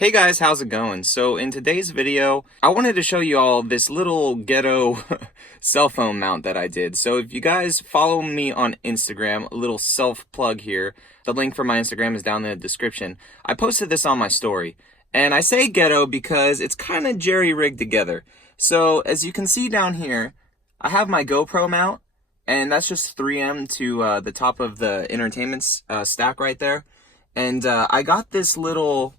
Hey guys, how's it going? So in today's video, I wanted to show you all this little ghetto cell phone mount that I did. So if you guys follow me on Instagram, a little self plug here, the link for my Instagram is down in the description. I posted this on my story, and I say ghetto because it's kind of jerry-rigged together. So as you can see down here, I have my GoPro mount, and that's just 3M to the top of the entertainment stack right there. And I got this little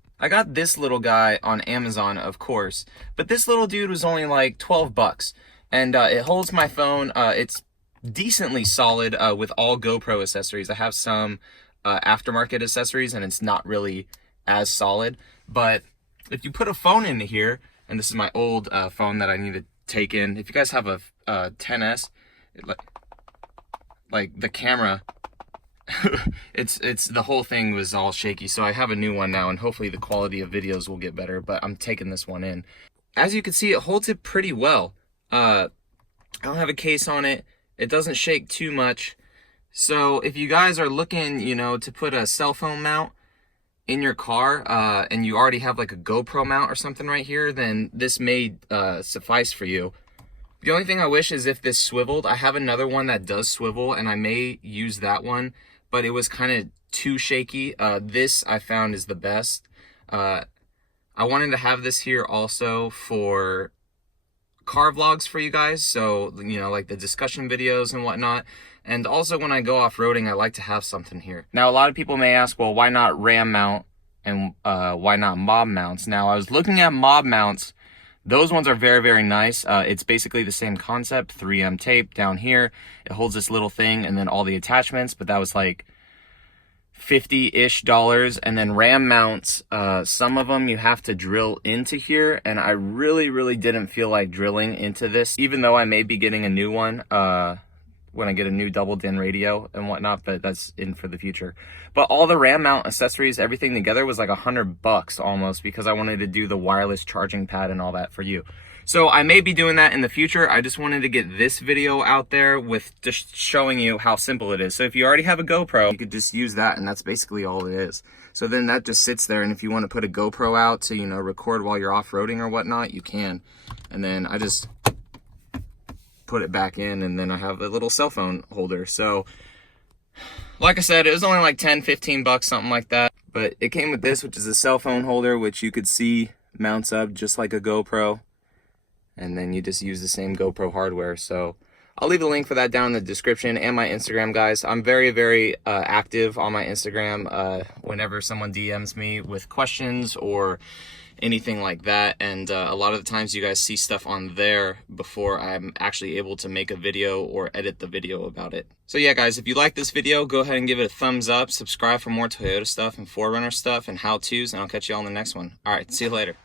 guy on Amazon, of course, but this little dude was only like 12 bucks, and it holds my phone. It's decently solid with all GoPro accessories. I have some aftermarket accessories, and it's not really as solid, but if you put a phone into here, and this is my old phone that I need to take in. If you guys have a 10S, like the camera, it's the whole thing was all shaky, so I have a new one now, and hopefully the quality of videos will get better, but I'm taking this one in. As you can see, it holds it pretty well. I don't have a case on it. It doesn't shake too much. So if you guys are looking, to put a cell phone mount in your car, and you already have like a GoPro mount or something right here, then this may suffice for you. The only thing I wish is if this swiveled. I have another one that does swivel, and I may use that one, but it was kind of too shaky. This I found is the best. I wanted to have this here also for car vlogs for you guys, so like the discussion videos and whatnot. And also when I go off-roading, I like to have something here. Now a lot of people may ask, well, why not RAM mount and why not mob mounts? Now I was looking at mob mounts. Those ones are very, very nice. It's basically the same concept, 3M tape down here. It holds this little thing and then all the attachments, but that was like $50-ish. And then RAM mounts, some of them you have to drill into here, and I really didn't feel like drilling into this, even though I may be getting a new one when I get a new double din radio and whatnot, but that's in for the future. But all the RAM mount accessories, everything together was like $100 almost, because I wanted to do the wireless charging pad and all that for you. So I may be doing that in the future. I just wanted to get this video out there with just showing you how simple it is. So if you already have a GoPro, you could just use that, and that's basically all it is. So then that just sits there, and if you want to put a GoPro out to, record while you're off-roading or whatnot, you can. And then I just put it back in, and then I have a little cell phone holder. So like I said, it was only like 10-15 bucks, something like that, but it came with this, which is a cell phone holder, which you could see mounts up just like a GoPro, and then you just use the same GoPro hardware. So I'll leave a link for that down in the description, and my Instagram, guys. I'm very active on my Instagram whenever someone DMs me with questions or anything like that, and a lot of the times you guys see stuff on there before I'm actually able to make a video or edit the video about it. So yeah, guys, if you like this video, go ahead and give it a thumbs up, subscribe for more Toyota stuff and 4Runner stuff and how-tos, and I'll catch you all in the next one. All right, see you later.